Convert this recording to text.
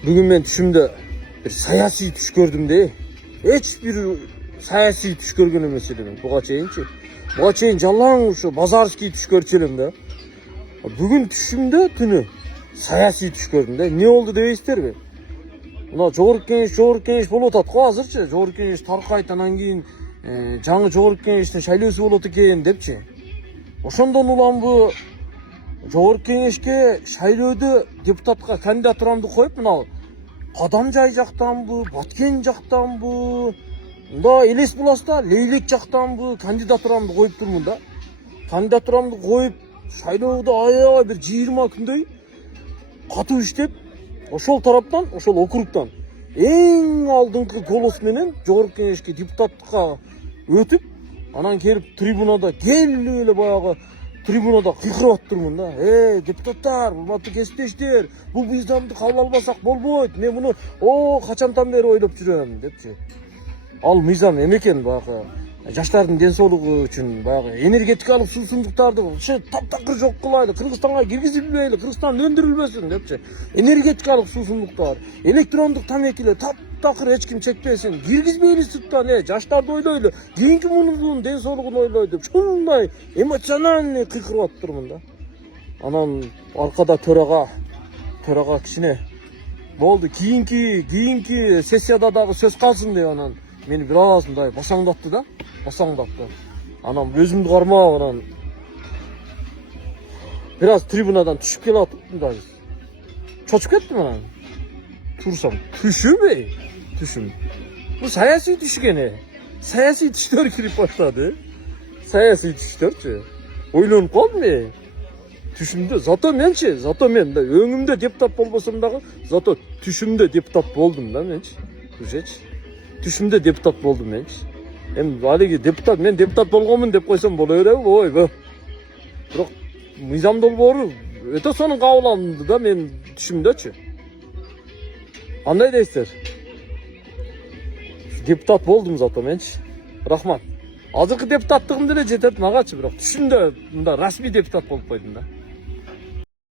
Бүгін мен түшімде bir саяси түш көрдім де. Ешбір саяси түш көрген емес едім. Бұға чейін жалаң ушу базарский түш көрчү да. Бүгін түшімде түні саяси түш көрдім де. Не oldu дейсіздербі? Мына жогорку кеңеш болуп атат го азырчы. Жогорку кеңеш таркайт, анан кийин жаңы жогорку кеңештин шайлоосу болот экен депчи. Ошондон улам бу жогорку кеңешке шайлоодо депутатка кандидатурамды коюп, мына Кадамжай жактанбы, Баткен жактанбы, мында элес буласта Лейлек жактанбы кандидатурамды коюп турмун да. Кандидатурамды коюп, шайлоодо аябай бир 20 күндөй катуу иштеп, ошол тараптан, ошол округтан эң алдыңкы голос менен жогорку кеңешке депутаттыкка өтүп, анан келип трибунада келип эле баягы трибунада кыйкырып аттырмын да. Депутаттар, урматтуу кесиптештер, бул мыйзамды кабыл албасак болбойт. Мен муну качантан бери ойлоп жүрөм депчи. Ал мыйзам эме экен, баягы жаштардын ден соолугу үчүн баягы энергетикалык суусундуктарды таптакыр жок кылайлы, Кыргызстанга киргизилбейли, Кыргызстан өндүрүлбөсүн депчи. Энергетикалык суусундуктар, электрондук тамекилер таптакыр эч ким чекпесин, киргизбейли сырттан, жаштарды ойлойлу, кийинки мунун ден соолугун ойлойт деп ушундай эмоциональный кыйкырып аттырмын да. Анан аркада төрага кичине болду, кийинки сессияда дагы сөз калсын деп анан мени бир аз мындай босаңдатты да. Анан өзүмдү кармап, анан бир аз трибунадан түшүп келип атып мындай чочуп кеттим. Анан турсам түшүм. Бул саясий түш экен. Саясий түштөр кирип баштады. Саясий түштөрчү. Ойлонуп калдым. Түшүмдө зато мен да өңүмдө депутат болбосом дагы, зато түшүмдө депутат болдум да менчи. Түшүмдө депутат болдум менчи. Эми алиги мен депутат болгонмун деп койсом боло береби? Ойбо. Бирок мыйзам долбоору өтө сонун кабыл алынды да мен түшүмдөчү. Кандай дейсиздер? Депутат болдум зато менчи. Рахмат. Азыркы депутаттыгым деле жетет магачы, бирок түшүмдө мында расмий депутат болуп койдум да.